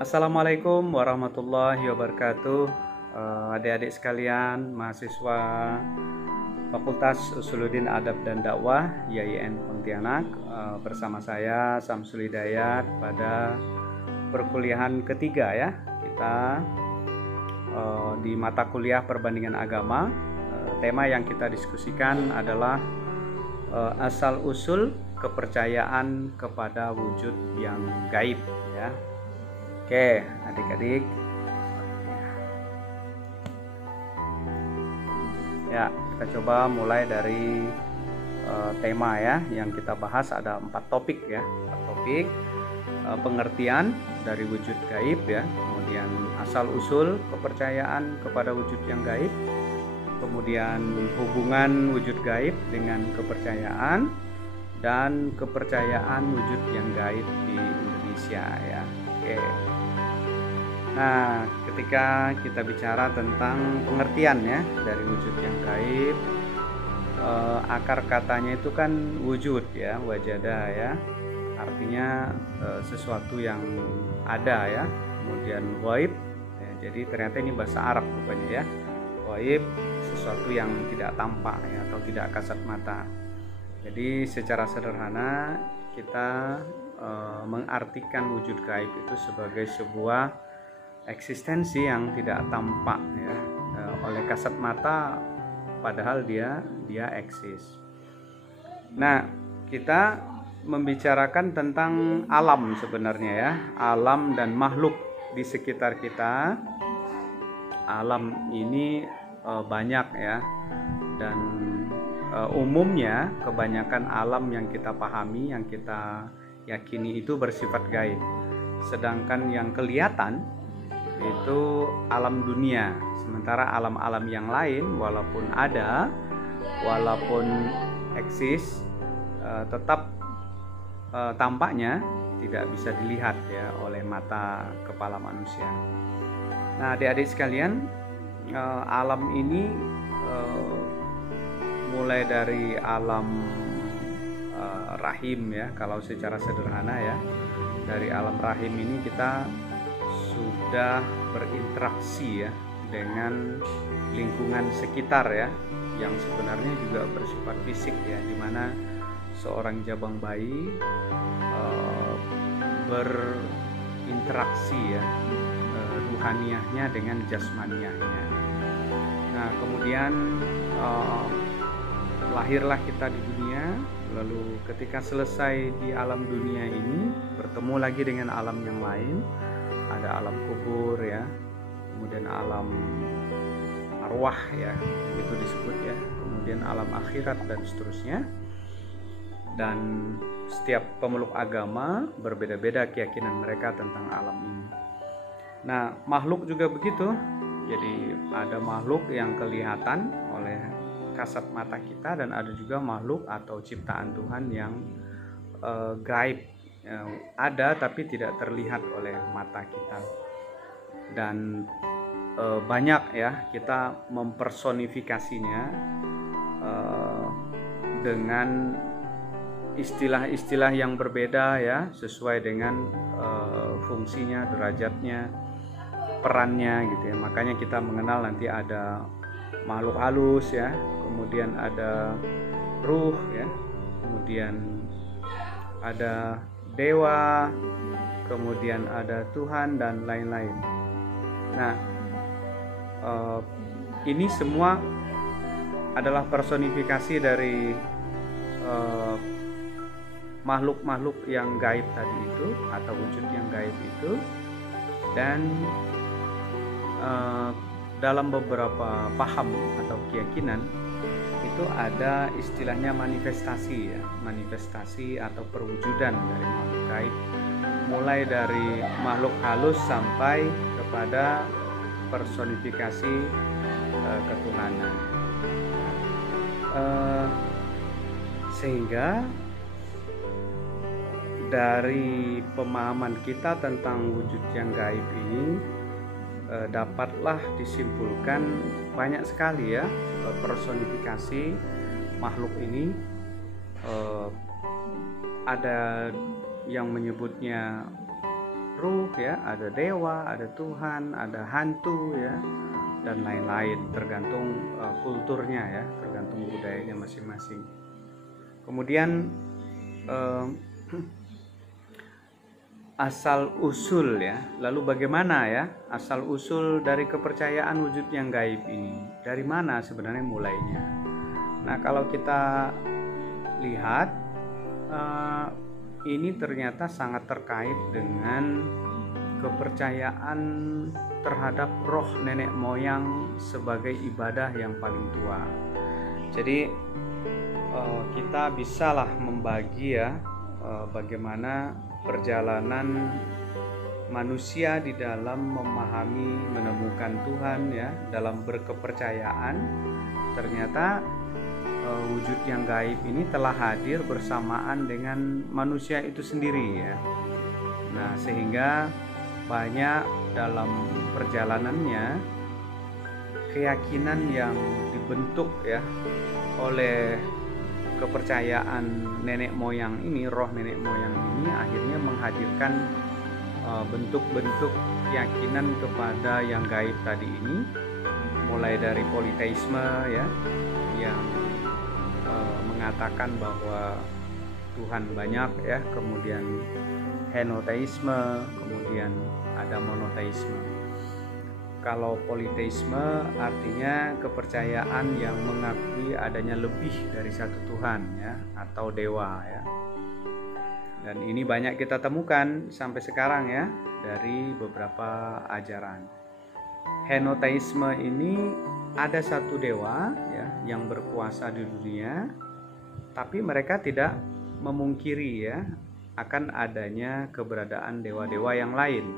Assalamualaikum warahmatullahi wabarakatuh. Adik-adik sekalian, mahasiswa Fakultas Usuluddin Adab dan Dakwah YIN Pontianak, bersama saya Samsul Hidayat pada perkuliahan ketiga ya. Kita di mata kuliah perbandingan agama. Tema yang kita diskusikan adalah asal usul kepercayaan kepada wujud yang gaib ya. Oke, adik-adik. Ya, kita coba mulai dari tema ya. Yang kita bahas ada 4 topik ya. 4 topik. Pengertian dari wujud gaib ya. Kemudian asal usul kepercayaan kepada wujud yang gaib. Kemudian hubungan wujud gaib dengan kepercayaan dan kepercayaan wujud yang gaib di Indonesia ya. Oke. Nah, ketika kita bicara tentang pengertian ya dari wujud yang gaib, akar katanya itu kan wujud ya, wajada ya, artinya sesuatu yang ada ya. Kemudian gaib ya, jadi ternyata ini bahasa Arab rupanya ya. Gaib sesuatu yang tidak tampak ya, atau tidak kasat mata. Jadi secara sederhana kita mengartikan wujud gaib itu sebagai sebuah eksistensi yang tidak tampak ya oleh kasat mata, padahal dia eksis. Nah, kita membicarakan tentang alam sebenarnya ya, alam dan makhluk di sekitar kita. Alam ini banyak ya, dan umumnya kebanyakan alam yang kita pahami, yang kita yakini itu bersifat gaib. Sedangkan yang kelihatan itu alam dunia. Sementara alam-alam yang lain walaupun ada, walaupun eksis, tetap tampaknya tidak bisa dilihat ya oleh mata kepala manusia. Nah, adik-adik sekalian, alam ini mulai dari alam rahim ya, kalau secara sederhana ya. Dari alam rahim ini kita sudah berinteraksi ya dengan lingkungan sekitar ya, yang sebenarnya juga bersifat fisik ya, dimana seorang jabang bayi berinteraksi ya, ruhaniyahnya dengan jasmaniahnya. Nah, kemudian lahirlah kita di dunia, lalu ketika selesai di alam dunia ini bertemu lagi dengan alam yang lain. Ada alam kubur ya, kemudian alam arwah ya, itu disebut ya, kemudian alam akhirat dan seterusnya. Dan setiap pemeluk agama berbeda-beda keyakinan mereka tentang alam ini. Nah, makhluk juga begitu. Jadi ada makhluk yang kelihatan oleh kasat mata kita, dan ada juga makhluk atau ciptaan Tuhan yang gaib, ada tapi tidak terlihat oleh mata kita. Dan banyak ya kita mempersonifikasinya dengan istilah-istilah yang berbeda ya, sesuai dengan fungsinya, derajatnya, perannya gitu ya. Makanya kita mengenal nanti ada makhluk halus ya, kemudian ada ruh ya, kemudian ada dewa, kemudian ada Tuhan dan lain-lain. Nah, ini semua adalah personifikasi dari makhluk-makhluk yang gaib tadi itu, atau wujud yang gaib itu. Dan dalam beberapa paham atau keyakinan itu ada istilahnya manifestasi ya, manifestasi atau perwujudan dari makhluk gaib, mulai dari makhluk halus sampai kepada personifikasi ketuhanan. Sehingga dari pemahaman kita tentang wujud yang gaib ini dapatlah disimpulkan banyak sekali ya personifikasi makhluk ini. Ada yang menyebutnya ruh ya, ada dewa, ada Tuhan, ada hantu ya, dan lain-lain, tergantung kulturnya ya, tergantung budayanya masing-masing. Kemudian asal usul ya, lalu bagaimana ya asal usul dari kepercayaan wujud yang gaib ini, dari mana sebenarnya mulainya? Nah, kalau kita lihat ini ternyata sangat terkait dengan kepercayaan terhadap roh nenek moyang sebagai ibadah yang paling tua. Jadi kita bisalah membagi ya bagaimana perjalanan manusia di dalam memahami, menemukan Tuhan ya, dalam berkepercayaan. Ternyata wujud yang gaib ini telah hadir bersamaan dengan manusia itu sendiri ya. Nah, sehingga banyak dalam perjalanannya keyakinan yang dibentuk ya oleh kepercayaan nenek moyang ini, roh nenek moyang ini akhirnya menghadirkan bentuk-bentuk keyakinan kepada yang gaib tadi ini, mulai dari politeisme ya, yang mengatakan bahwa Tuhan banyak ya, kemudian henoteisme, kemudian ada monoteisme. Kalau politeisme artinya kepercayaan yang mengakui adanya lebih dari satu Tuhan ya, atau dewa ya. Dan ini banyak kita temukan sampai sekarang ya dari beberapa ajaran. Henoteisme ini ada satu dewa ya yang berkuasa di dunia, tapi mereka tidak memungkiri ya akan adanya keberadaan dewa-dewa yang lain.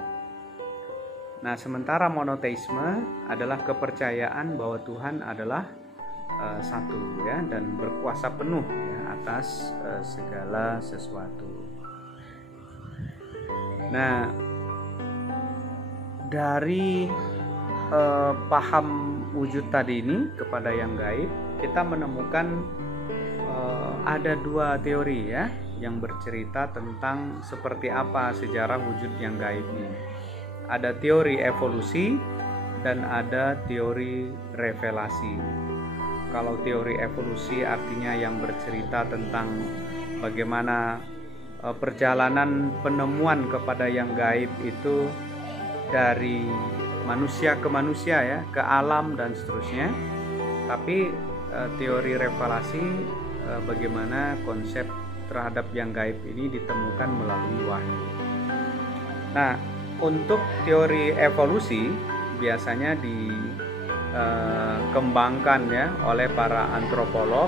Nah, sementara monoteisme adalah kepercayaan bahwa Tuhan adalah satu ya, dan berkuasa penuh ya atas segala sesuatu. Nah, dari paham wujud tadi ini kepada yang gaib, kita menemukan ada dua teori ya yang bercerita tentang seperti apa sejarah wujud yang gaib ini. Ada teori evolusi dan ada teori revelasi. Kalau teori evolusi artinya yang bercerita tentang bagaimana perjalanan penemuan kepada yang gaib itu dari manusia ke manusia ya, ke alam dan seterusnya. Tapi teori revelasi bagaimana konsep terhadap yang gaib ini ditemukan melalui wahyu. Nah, untuk teori evolusi biasanya dikembangkan ya oleh para antropolog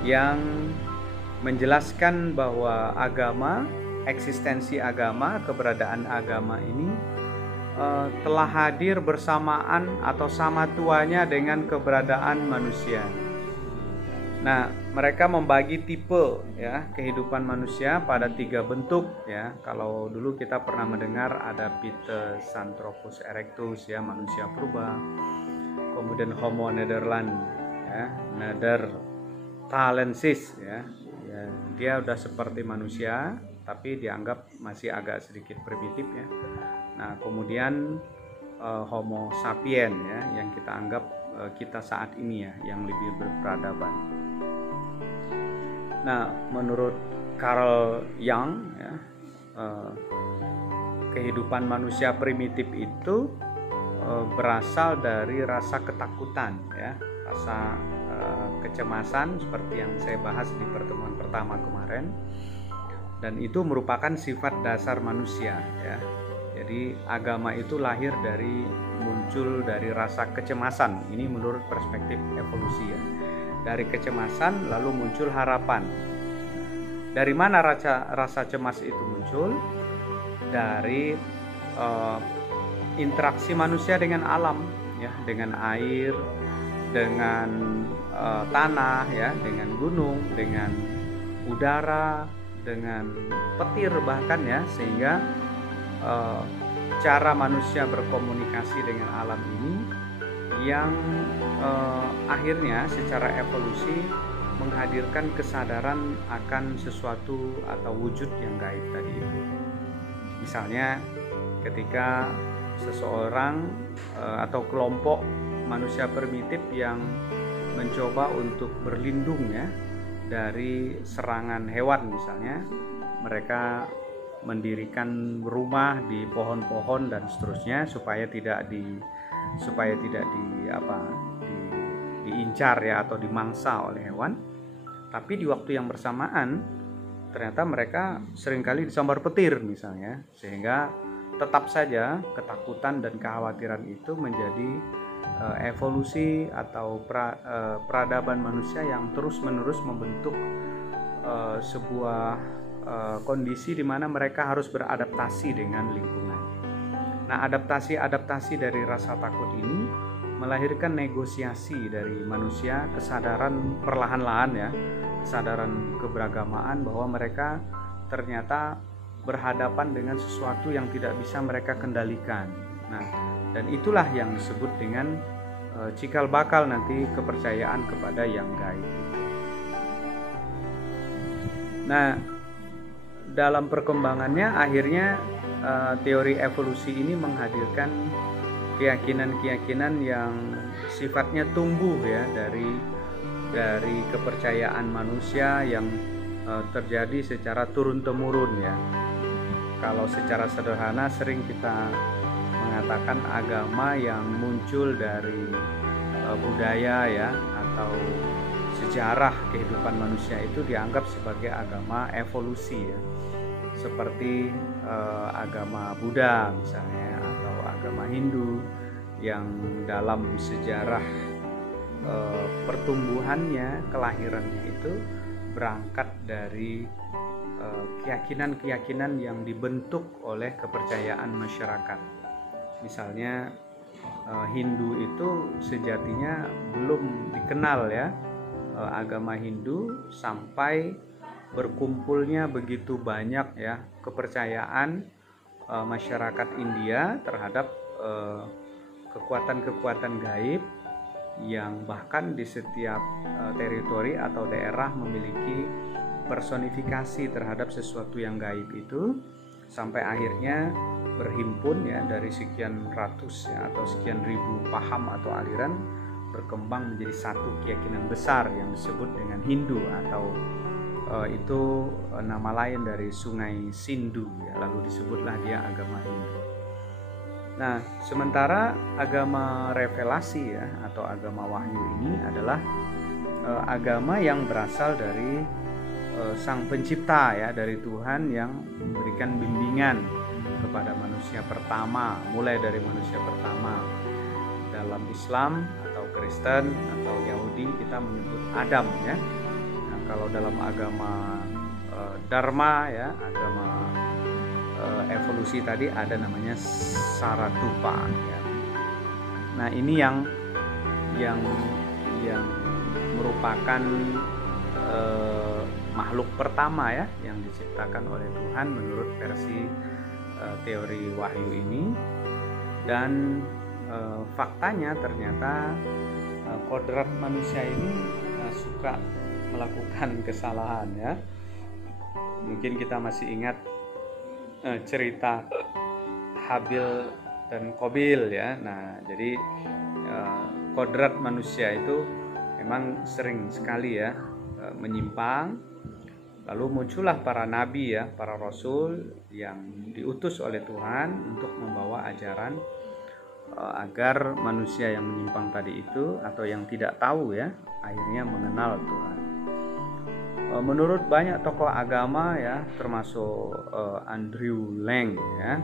yang menjelaskan bahwa agama, eksistensi agama, keberadaan agama ini telah hadir bersamaan atau sama tuanya dengan keberadaan manusia. Nah, mereka membagi tipe ya kehidupan manusia pada 3 bentuk ya. Kalau dulu kita pernah mendengar ada Pithecanthropus erectus ya, manusia purba. Kemudian Homo nederland ya, Neanderthalensis ya. Dia udah seperti manusia tapi dianggap masih agak sedikit primitif ya. Nah, kemudian Homo sapien ya, yang kita anggap kita saat ini ya, yang lebih berperadaban. Nah, menurut Carl Jung ya, kehidupan manusia primitif itu berasal dari rasa ketakutan ya, rasa kecemasan seperti yang saya bahas di pertemuan pertama kemarin, dan itu merupakan sifat dasar manusia ya. Jadi agama itu lahir dari muncul dari rasa kecemasan. Ini menurut perspektif evolusi ya. Dari kecemasan lalu muncul harapan. Dari mana rasa cemas itu muncul? Dari interaksi manusia dengan alam ya, dengan air, dengan tanah ya, dengan gunung, dengan udara, dengan petir bahkan ya, sehingga cara manusia berkomunikasi dengan alam ini yang akhirnya secara evolusi menghadirkan kesadaran akan sesuatu atau wujud yang gaib tadi itu. Misalnya ketika seseorang atau kelompok manusia primitif yang mencoba untuk berlindung ya dari serangan hewan, misalnya mereka mendirikan rumah di pohon-pohon dan seterusnya supaya tidak diincar ya atau dimangsa oleh hewan. Tapi di waktu yang bersamaan ternyata mereka seringkali disambar petir misalnya, sehingga tetap saja ketakutan dan kekhawatiran itu menjadi evolusi atau peradaban manusia yang terus-menerus membentuk sebuah kondisi di mana mereka harus beradaptasi dengan lingkungan. Nah, adaptasi dari rasa takut ini melahirkan negosiasi dari manusia, kesadaran perlahan-lahan ya, kesadaran keberagamaan bahwa mereka ternyata berhadapan dengan sesuatu yang tidak bisa mereka kendalikan. Nah, dan itulah yang disebut dengan cikal bakal nanti kepercayaan kepada yang gaib. Nah, dalam perkembangannya akhirnya teori evolusi ini menghadirkan keyakinan-keyakinan yang sifatnya tumbuh ya dari kepercayaan manusia yang terjadi secara turun-temurun ya. Kalau secara sederhana sering kita mengatakan agama yang muncul dari budaya ya atau sejarah kehidupan manusia itu dianggap sebagai agama evolusi ya. Seperti agama Buddha misalnya atau agama Hindu yang dalam sejarah pertumbuhannya, kelahirannya itu berangkat dari keyakinan-keyakinan yang dibentuk oleh kepercayaan masyarakat. Misalnya Hindu itu sejatinya belum dikenal ya, agama Hindu sampai berkumpulnya begitu banyak ya kepercayaan masyarakat India terhadap kekuatan-kekuatan gaib yang bahkan di setiap teritori atau daerah memiliki personifikasi terhadap sesuatu yang gaib itu, sampai akhirnya berhimpun ya dari sekian ratus ya atau sekian ribu paham atau aliran berkembang menjadi satu keyakinan besar yang disebut dengan Hindu atau itu nama lain dari sungai Sindhu ya, lalu disebutlah dia agama Hindu. Nah, sementara agama revelasi ya atau agama wahyu ini adalah agama yang berasal dari Sang Pencipta ya, dari Tuhan yang memberikan bimbingan kepada manusia pertama, mulai dari manusia pertama. Dalam Islam atau Kristen atau Yahudi kita menyebut Adam ya. Nah, kalau dalam agama Dharma ya, agama evolusi tadi ada namanya Saratupa ya. Nah, ini yang merupakan makhluk pertama ya yang diciptakan oleh Tuhan menurut versi teori wahyu ini. Dan faktanya ternyata kodrat manusia ini suka melakukan kesalahan ya. Mungkin kita masih ingat cerita Habil dan Qabil ya. Nah, jadi kodrat manusia itu memang sering sekali ya menyimpang. Lalu muncullah para nabi ya, para rasul yang diutus oleh Tuhan untuk membawa ajaran agar manusia yang menyimpang tadi itu atau yang tidak tahu ya akhirnya mengenal Tuhan. Menurut banyak tokoh agama ya, termasuk Andrew Lang ya,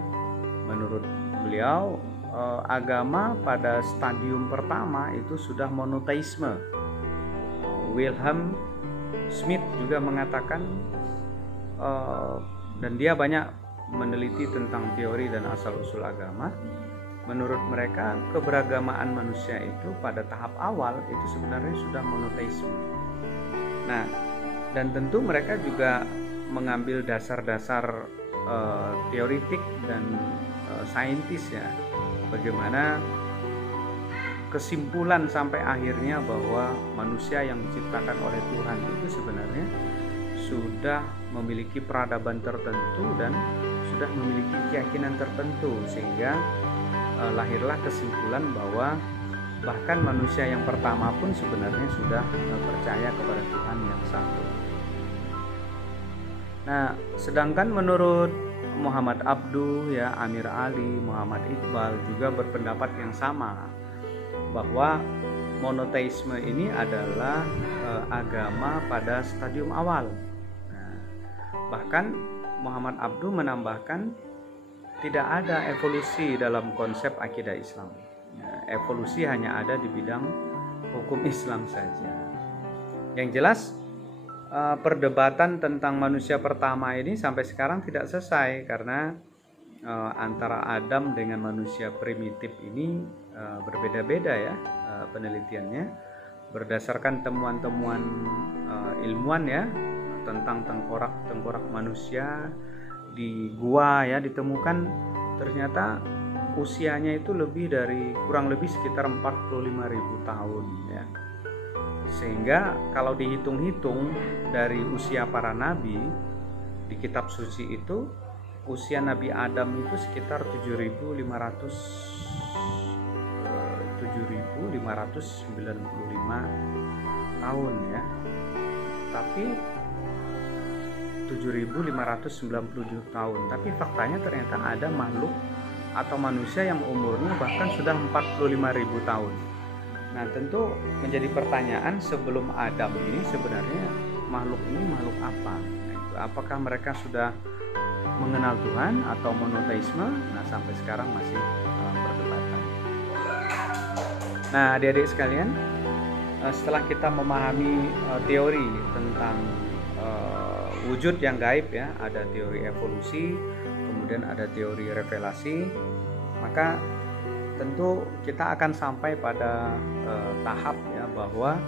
menurut beliau agama pada stadium pertama itu sudah monoteisme. Wilhelm Smith juga mengatakan dan dia banyak meneliti tentang teori dan asal-usul agama. Menurut mereka keberagamaan manusia itu pada tahap awal itu sebenarnya sudah monoteisme. Nah, dan tentu mereka juga mengambil dasar-dasar teoritik dan saintis ya, bagaimana kesimpulan sampai akhirnya bahwa manusia yang diciptakan oleh Tuhan itu sebenarnya sudah memiliki peradaban tertentu dan sudah memiliki keyakinan tertentu, sehingga lahirlah kesimpulan bahwa bahkan manusia yang pertama pun sebenarnya sudah percaya kepada Tuhan yang satu. Nah, sedangkan menurut Muhammad Abduh, ya, Amir Ali, Muhammad Iqbal juga berpendapat yang sama, bahwa monoteisme ini adalah agama pada stadium awal. Nah, bahkan Muhammad Abduh menambahkan tidak ada evolusi dalam konsep akidah Islam. Nah, evolusi hanya ada di bidang hukum Islam saja. Yang jelas perdebatan tentang manusia pertama ini sampai sekarang tidak selesai, karena antara Adam dengan manusia primitif ini berbeda-beda ya penelitiannya, berdasarkan temuan-temuan ilmuwan ya tentang tengkorak manusia di gua ya, ditemukan ternyata usianya itu kurang lebih sekitar 45.000 tahun ya. Sehingga kalau dihitung-hitung dari usia para nabi di kitab suci itu, usia Nabi Adam itu sekitar 7.595 tahun ya. Tapi 7.597 tahun. Tapi faktanya ternyata ada makhluk atau manusia yang umurnya bahkan sudah 45.000 tahun. Nah, tentu menjadi pertanyaan, sebelum Adam ini sebenarnya makhluk ini makhluk apa? Apakah mereka sudah mengenal Tuhan atau monoteisme? Nah, sampai sekarang masih perdebatan. Nah, adik-adik sekalian, setelah kita memahami teori tentang wujud yang gaib ya, ada teori evolusi, kemudian ada teori revelasi, maka tentu kita akan sampai pada tahap ya bahwa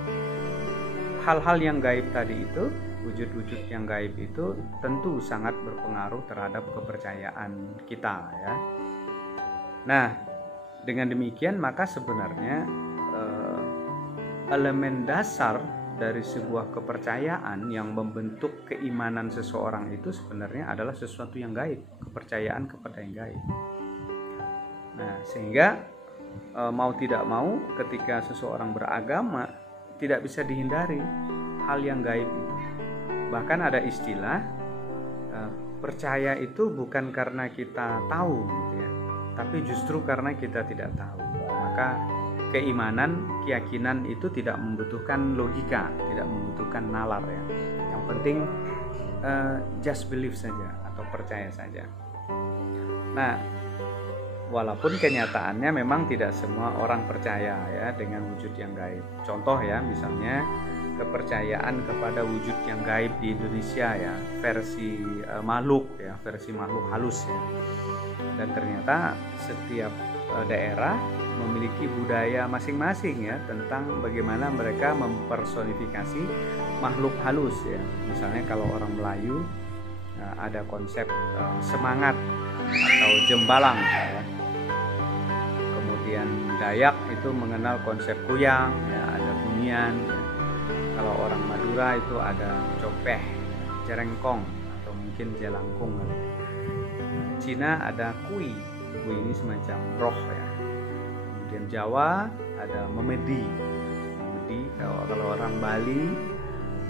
hal-hal yang gaib tadi itu, wujud-wujud yang gaib itu tentu sangat berpengaruh terhadap kepercayaan kita ya. Nah, dengan demikian maka sebenarnya elemen dasar dari sebuah kepercayaan yang membentuk keimanan seseorang itu sebenarnya adalah sesuatu yang gaib, kepercayaan kepada yang gaib. Nah, sehingga mau tidak mau ketika seseorang beragama tidak bisa dihindari hal yang gaib itu. Bahkan ada istilah percaya itu bukan karena kita tahu gitu ya, tapi justru karena kita tidak tahu. Maka keimanan, keyakinan itu tidak membutuhkan logika, tidak membutuhkan nalar ya. Yang penting just believe saja atau percaya saja. Nah, walaupun kenyataannya memang tidak semua orang percaya ya dengan wujud yang gaib. Contoh ya, misalnya kepercayaan kepada wujud yang gaib di Indonesia ya, versi makhluk ya, versi makhluk halus ya. Dan ternyata setiap daerah memiliki budaya masing-masing ya tentang bagaimana mereka mempersonifikasi makhluk halus ya. Misalnya kalau orang Melayu ada konsep semangat atau jembalang ya. Kemudian Dayak itu mengenal konsep kuyang ya, ada bunian ya. Kalau orang Madura itu ada copeh, jerengkong atau mungkin jelangkung. Cina ada kui ini semacam roh ya. Kemudian Jawa ada memedi. Kalau orang Bali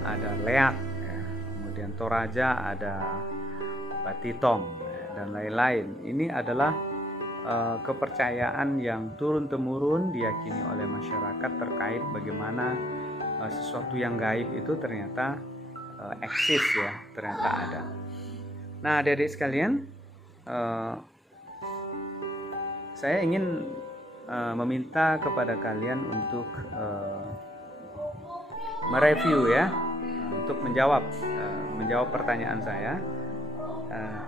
ada leak ya. Kemudian Toraja ada batitong ya, dan lain-lain. Ini adalah kepercayaan yang turun-temurun diyakini oleh masyarakat terkait bagaimana sesuatu yang gaib itu ternyata eksis ya, ternyata ada. Nah, adik-adik sekalian, saya ingin meminta kepada kalian untuk mereview ya, untuk menjawab pertanyaan saya.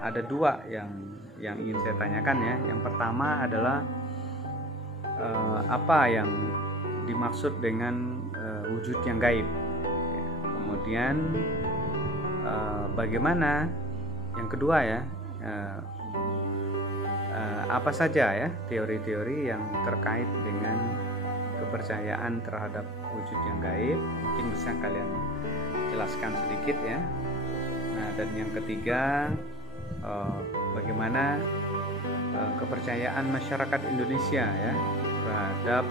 Ada dua yang ingin saya tanyakan ya. Yang pertama adalah apa yang dimaksud dengan wujud yang gaib. Kemudian bagaimana? Yang kedua ya, apa saja ya teori-teori yang terkait dengan kepercayaan terhadap wujud yang gaib? Mungkin bisa kalian jelaskan sedikit ya. Nah, dan yang ketiga, bagaimana kepercayaan masyarakat Indonesia ya terhadap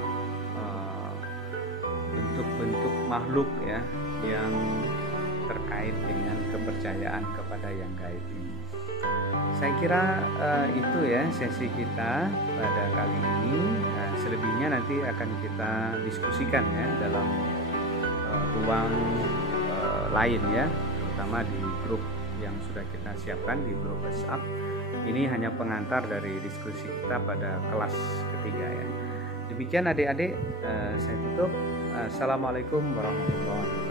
bentuk-bentuk makhluk ya yang terkait dengan kepercayaan kepada yang gaib ini. Saya kira itu ya sesi kita pada kali ini. Selebihnya nanti akan kita diskusikan ya dalam ruang lain ya, terutama di grup yang sudah kita siapkan di grup WhatsApp. Ini hanya pengantar dari diskusi kita pada kelas ketiga ya. Demikian adik-adik, saya tutup. Assalamualaikum warahmatullahi wabarakatuh.